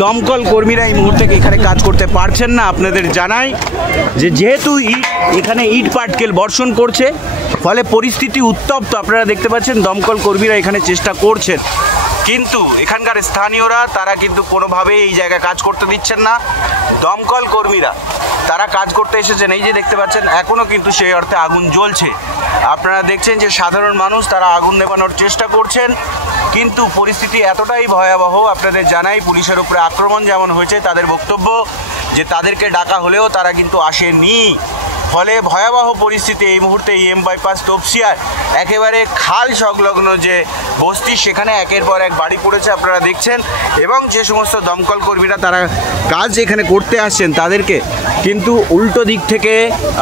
দমকল কর্মীরা এই মুহূর্তে এখানে কাজ করতে পারছেন না। আপনাদের জানাই যে যেহেতু এখানে ইট পাটকেল বর্ষণ করছে, ফলে পরিস্থিতি উত্তপ্ত। আপনারা দেখতে পাচ্ছেন দমকল কর্মীরা এখানে চেষ্টা করছেন, কিন্তু এখানকার স্থানীয়রা তারা কিন্তু কোনোভাবেই এই জায়গায় কাজ করতে দিচ্ছেন না। দমকল কর্মীরা তারা কাজ করতে এসেছেন, এই যে দেখতে পাচ্ছেন এখনও কিন্তু সেই অর্থে আগুন জ্বলছে। আপনারা দেখছেন যে সাধারণ মানুষ তারা আগুন নেভানোর চেষ্টা করছেন, কিন্তু পরিস্থিতি এতটাই ভয়াবহ। আপনাদের জানাই পুলিশের উপরে আক্রমণ যেমন হয়েছে, তাদের বক্তব্য যে তাদেরকে ডাকা হলেও তারা কিন্তু আসেনি। ফলে ভয়াবহ পরিস্থিতি এই মুহূর্তে এম বাইপাস তপসিয়ার একেবারে খাল সংলগ্ন যে বস্তি, সেখানে একের পর এক বাড়ি পড়েছে আপনারা দেখছেন। এবং যে সমস্ত দমকল কর্মীরা তারা কাজ এখানে করতে আসছেন তাদেরকে কিন্তু উল্টো দিক থেকে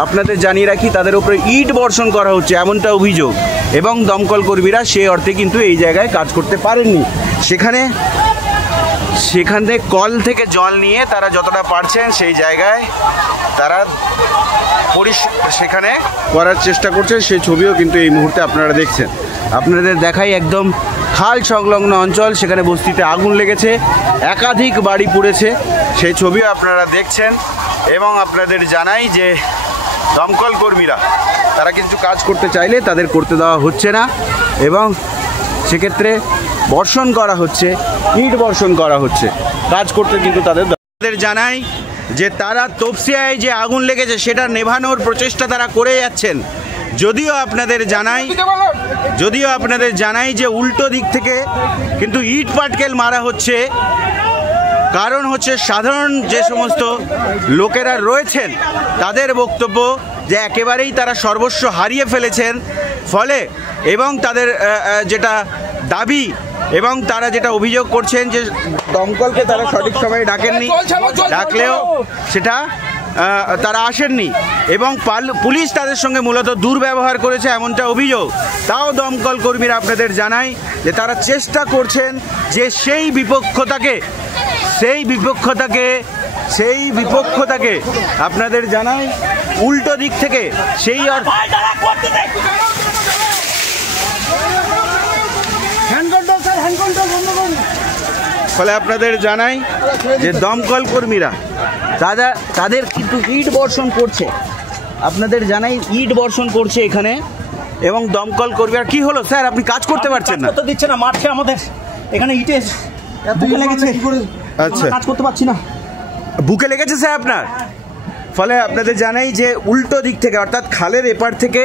আপনাদের জানিয়ে রাখি তাদের উপরে ইট বর্ষণ করা হচ্ছে, এমনটা অভিযোগ। এবং দমকল কর্মীরা সেই অর্থে কিন্তু এই জায়গায় কাজ করতে পারেননি। সেখানে কল থেকে জল নিয়ে তারা যতটা পারছেন সেই জায়গায় তারা সেখানে করার চেষ্টা করছেন, সেই ছবিও কিন্তু এই মুহূর্তে আপনারা দেখছেন। আপনাদের দেখাই একদম খাল সংলগ্ন অঞ্চল, সেখানে বস্তিতে আগুন লেগেছে, একাধিক বাড়ি পুড়েছে, সেই ছবিও আপনারা দেখছেন। এবং আপনাদের জানাই যে দমকল কর্মীরা তারা কিন্তু কাজ করতে চাইলে তাদের করতে দেওয়া হচ্ছে না, এবং সেক্ষেত্রে বর্ষণ করা হচ্ছে, ইট বর্ষণ করা হচ্ছে, কাজ করতে কিন্তু তাদের জানাই যে তারা তপসিয়ায় যে আগুন লেগেছে সেটা নেভানোর প্রচেষ্টা তারা করে যাচ্ছেন। যদিও আপনাদের জানাই যে উল্টো দিক থেকে কিন্তু ইট পাটকেল মারা হচ্ছে। কারণ হচ্ছে সাধারণ যে সমস্ত লোকেরা রয়েছেন তাদের বক্তব্য যে একেবারেই তারা সর্বস্ব হারিয়ে ফেলেছেন, ফলে এবং তাদের যেটা দাবি এবং তারা যেটা অভিযোগ করছেন যে দমকলকে তারা সঠিক সময়ে ডাকেননি, ডাকলেও সেটা তারা আসেননি, এবং পুলিশ তাদের সঙ্গে মূলত দুর্ব্যবহার করেছে এমনটা অভিযোগ। তাও দমকল কর্মীরা আপনাদের জানাই যে তারা চেষ্টা করছেন যে সেই বিপক্ষতাকে আপনাদের জানাই উল্টো দিক থেকে সেই ফলে আপনাদের জানাই যে দমকল কর্মীরা তাদের কিন্তু ইট বর্ষণ করছে। আপনাদের জানাই ইট বর্ষণ করছে এখানে, এবং দমকল কর্মীরা কি হলো স্যার আপনি কাজ করতে পারছেন না? দিচ্ছে না, মাঠে আমাদের এখানে ইটে বুকে লেগেছে। আচ্ছা, কাজ করতে পারছি না, বুকে লেগেছে স্যার আপনার? ফলে আপনাদের জানাই যে উল্টো দিক থেকে অর্থাৎ খালের এপার থেকে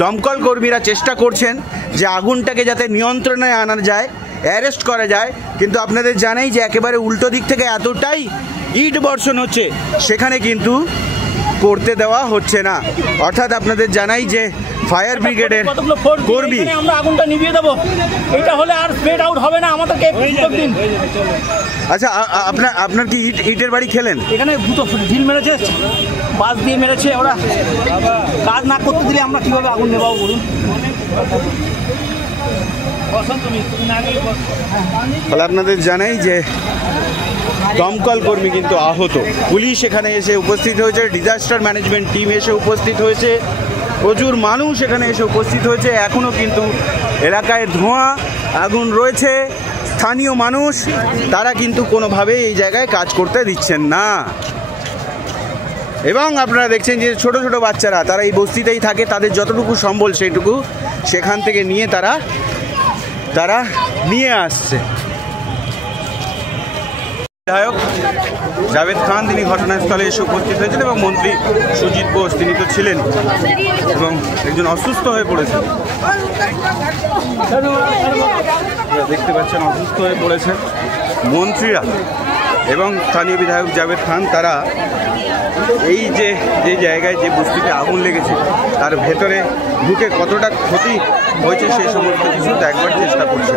দমকল কর্মীরা চেষ্টা করছেন যে আগুনটাকে যাতে নিয়ন্ত্রণে আনা যায়, অ্যারেস্ট করা যায়, কিন্তু আপনাদের জানাই যে একেবারে উল্টো দিক থেকে এতটাই ইট বর্ষণ হচ্ছে সেখানে কিন্তু করতে দেওয়া হচ্ছে না। অর্থাৎ আপনাদের জানাই যে ফায়ার ব্রিগেডের কর্মী আমরা আগুনটা নিভিয়ে দেবো, এটা হলে আর স্প্রেড আউট হবে না আমাদেরকে। আচ্ছা, আপনার কি ইটের বাড়ি খেলেন? এখানে দুটো ঢিল মেরেছে, বাস দিয়ে মেরেছে, ওরা কাজ না করতে দিলে আমরা কিভাবে আগুন নেবাবো বলুন? ফলে আপনাদের জানাই যে দমকল কর্মী কিন্তু আহত, পুলিশ এখানে এসে উপস্থিত হয়েছে, ডিজাস্টার ম্যানেজমেন্ট টিম এসে উপস্থিত হয়েছে, প্রচুর মানুষ এখানে এসে উপস্থিত হয়েছে। এখনও কিন্তু এলাকায় ধোঁয়া, আগুন রয়েছে। স্থানীয় মানুষ তারা কিন্তু কোনোভাবেই এই জায়গায় কাজ করতে দিচ্ছেন না। এবং আপনারা দেখছেন যে ছোট ছোট বাচ্চারা তারা এই বস্তিতেই থাকে, তাদের যতটুকু সম্বল সেইটুকু সেখান থেকে নিয়ে তারা নিয়ে আসছে। বিধায়ক জাভেদ খান তিনি ঘটনাস্থলে এসে উপস্থিত হয়েছেন, এবং মন্ত্রী সুজিত বোস তিনি তো ছিলেন এবং একজন অসুস্থ হয়ে পড়েছেন, দেখতে পাচ্ছেন অসুস্থ হয়ে পড়েছেন মন্ত্রীরা। এবং স্থানীয় বিধায়ক জাভেদ খান তারা এই যে জায়গায় যে বস্তিতে আগুন লেগেছে তার ভেতরে ঢুকে কতটা ক্ষতি হয়েছে সেই সমস্ত কিছু দেখবার চেষ্টা করছে।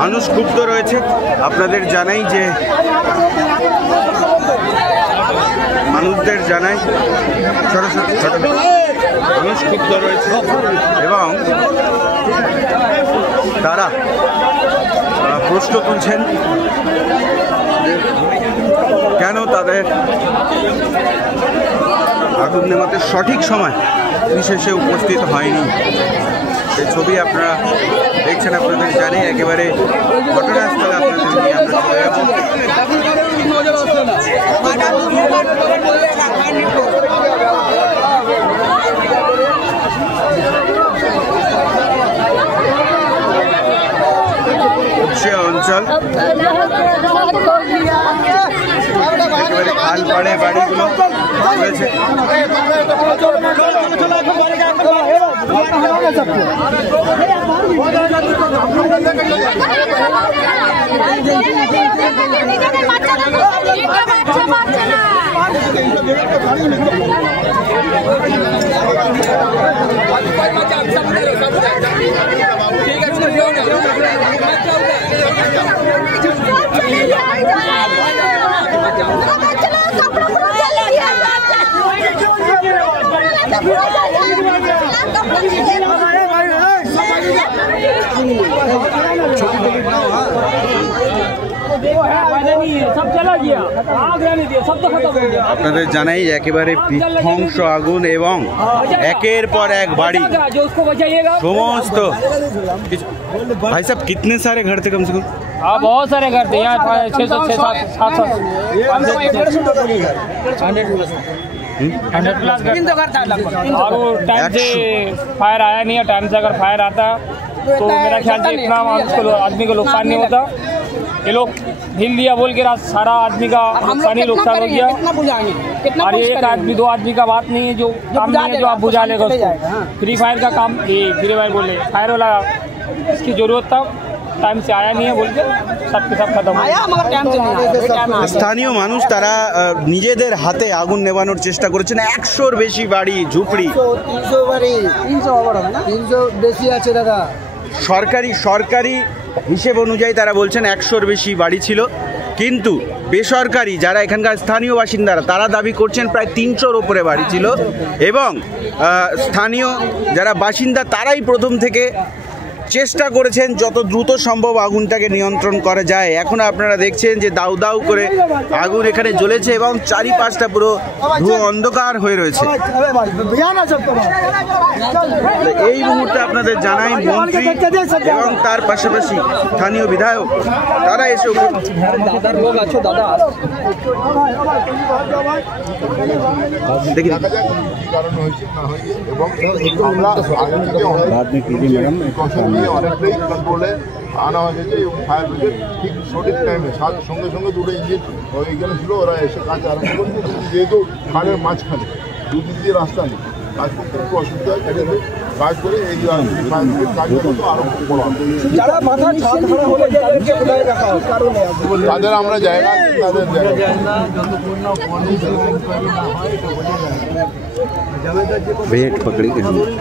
মানুষ ক্ষুব্ধ রয়েছে। আপনাদের জানাই যে মানুষদের জানাই মানুষ ক্ষুব্ধ রয়েছে, এবং তারা প্রশ্ন তুলছেন কেন তাদের আগুন নেভাতে সঠিক সময় বিশেষে উপস্থিত হয়নি। এই ছবি আপনারা দেখছেন, আপনাদের জানি একেবারে ঘটনাস্থলে আপনাদের নিয়ে আমরা চলে যাব। অঞ্চল, একেবারে খাল পাড়ে বাড়িগুলো রয়েছে। আপনাদের জানাই একেবারে বিধ্বংস আগুন এবং একের পর এক বাড়ি সমস্ত। भाई साहब कितने सारे घर थे कम से कम? हाँ बहुत सारे घर थे यहाँ 600 और वो टाइम से फायर आया नहीं है। टाइम से अगर फायर आता तो मेरा ख्याल से इतना आदमी को नुकसान नहीं होता। ये लोग ढील दिया बोल के सारा आदमी का नुकसान हो गया। और ये एक आदमी 2 आदमी का बात नहीं है, जो काम नहीं है जो आप बुझा लेगा उसको। फ्री फायर का काम, ये फ्री फायर बोले फायर वाला इसकी जरूरत था, टाइम से आया नहीं है बोल के सबके सब खत्म हो गया। স্থানীয় মানুষ তারা নিজেদের হাতে আগুন নেভানোর চেষ্টা করেছেন। 100-র বেশি বাড়ি ঝুপড়ি, 300 বেশি আছে দাদা। সরকারি হিসেব অনুযায়ী তারা বলছেন 100-র বেশি বাড়ি ছিল, কিন্তু বেসরকারি যারা এখানকার স্থানীয় বাসিন্দারা তারা দাবি করছেন প্রায় 300-র ওপরে বাড়ি ছিল। এবং স্থানীয় যারা বাসিন্দা তারাই প্রথম থেকে চেষ্টা করেছেন যত দ্রুত সম্ভব আগুনটাকে নিয়ন্ত্রণ করা যায়। এখন আপনারা দেখছেন যে দাউ দাউ করে আগুন এখানে জ্বলেছে এবং চারিপাশটা পুরো ধুয়ো অন্ধকার হয়ে রয়েছে। এই মুহূর্তে আপনাদের জানাই মন্ত্রী এবং তার পাশাপাশি স্থানীয় বিধায়ক তারা এসে দেখি কারণ হয়েছে না হয়েছে এবং আমরা আগে থেকে অনেকটাই কন্ট্রোলে আনা হয়েছে এবং ফায়ার ব্রিগেড ঠিক সঠিক টাইমে সঙ্গে সঙ্গে দুটো ইঞ্জিন ওইখানে ছিল, ওরা এসে কাজ আরম্ভ করছে। যেহেতু খালের মাঝখানে দুদিক দিয়ে রাস্তা নেই, কাজ করতে একটু অসুবিধা হয়, সেটাতে কাজ করে এই ফায়ার ব্রিগেড কাজ করতো আরো বড় তাদের আমরা জায়গা তাদের भेट पकड़ी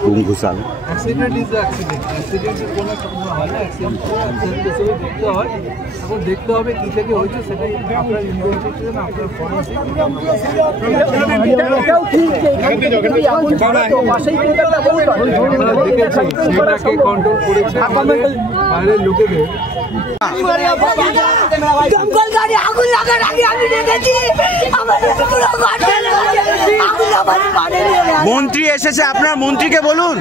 घूम घुसा অ্যাক্সিডেন্ট ইজ অ্যাক্সিডেন্ট, অ্যাক্সিডেন্টের কোনো সম্ভাবনা হয় না। অ্যাক্সিডেন্ট হিসেবে দেখতে হয়, এখন দেখতে হবে কী থেকে হয়েছে সেটাই আপনার ইনভেস্টিগেশন, আপনার ফরেন্সিক সেটাকে কন্ট্রোল করেছে আমাদের বাইরের লোকেদের। দমকল গাড়ি আগুন লাগার আগে আমি দেখেছি আমাদের পুরো ঘটনা আগুন লাগার মানে মন্ত্রী এসেছে, আপনার মন্ত্রীকে বলুন।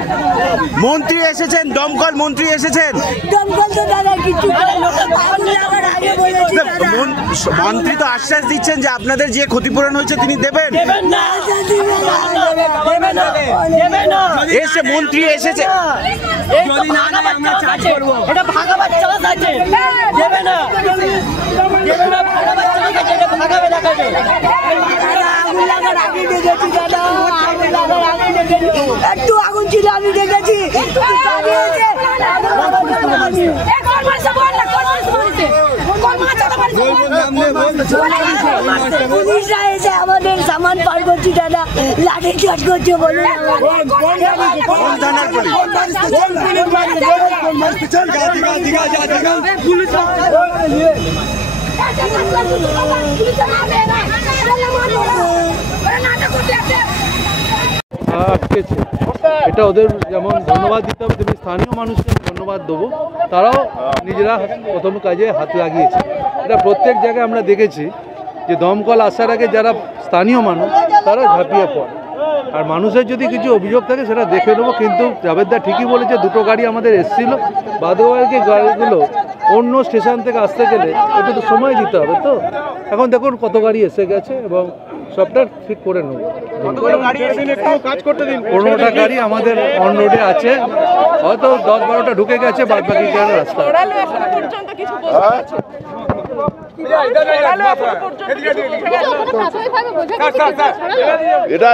মন্ত্রী এসেছেন, দমকল মন্ত্রী এসেছেন। দমকল তো দাদা কিছু আগুন লাগার আগে বলেছি মন্ত্রী তো আশ্বাস দিচ্ছেন যে আপনাদের যে ক্ষতিপূরণ হয়েছে তিনি দেবেন। এসে মন্ত্রী এসেছে, এটা ভাগাবার চান্স আছে, দেবে না ভাগাবে দেখাবে। আগুন লাগার আগে দেখেছি দাদা, আগুন লাগার আগে দেখেছি, একটু আগুন ছিল আমি দেখেছি। পুলিশরা এসে আমাদের সামান পার করছি দাদা, লাঠি চার্জ করছে বলুন। আটকেছে, এটা ওদের যেমন ধন্যবাদ দিতে হবে তেমনি স্থানীয় মানুষকে ধন্যবাদ দেবো। তারাও নিজেরা প্রথম কাজে হাত লাগিয়েছে। এটা প্রত্যেক জায়গায় আমরা দেখেছি যে দমকল আসার আগে যারা স্থানীয় মানুষ তারা ঝাঁপিয়ে পড়ে। আর মানুষের যদি কিছু অভিযোগ থাকে সেটা দেখে নেবো। কিন্তু জাভেদদা ঠিকই বলেছে, দুটো গাড়ি আমাদের এসেছিলো, বাদবাকি গাড়িগুলো অন্য স্টেশন থেকে আসতে গেলে একটু তো সময় দিতে হবে। তো এখন দেখুন কত গাড়ি এসে গেছে এবং সবটা ঠিক করে নেব। কতগুলো গাড়ি এসে একটু কাজ করতে দিন। 15টা গাড়ি আমাদের অন রোডে আছে, হয়তো 10-12টা ঢুকে গেছে, বাদ বাকি রাস্তা। এটা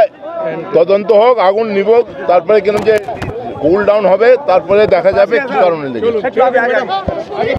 তদন্ত হোক, আগুন নিবক, তারপরে কেন যে কুল ডাউন হবে, তারপরে দেখা যাবে কি কারণে লেগেছে।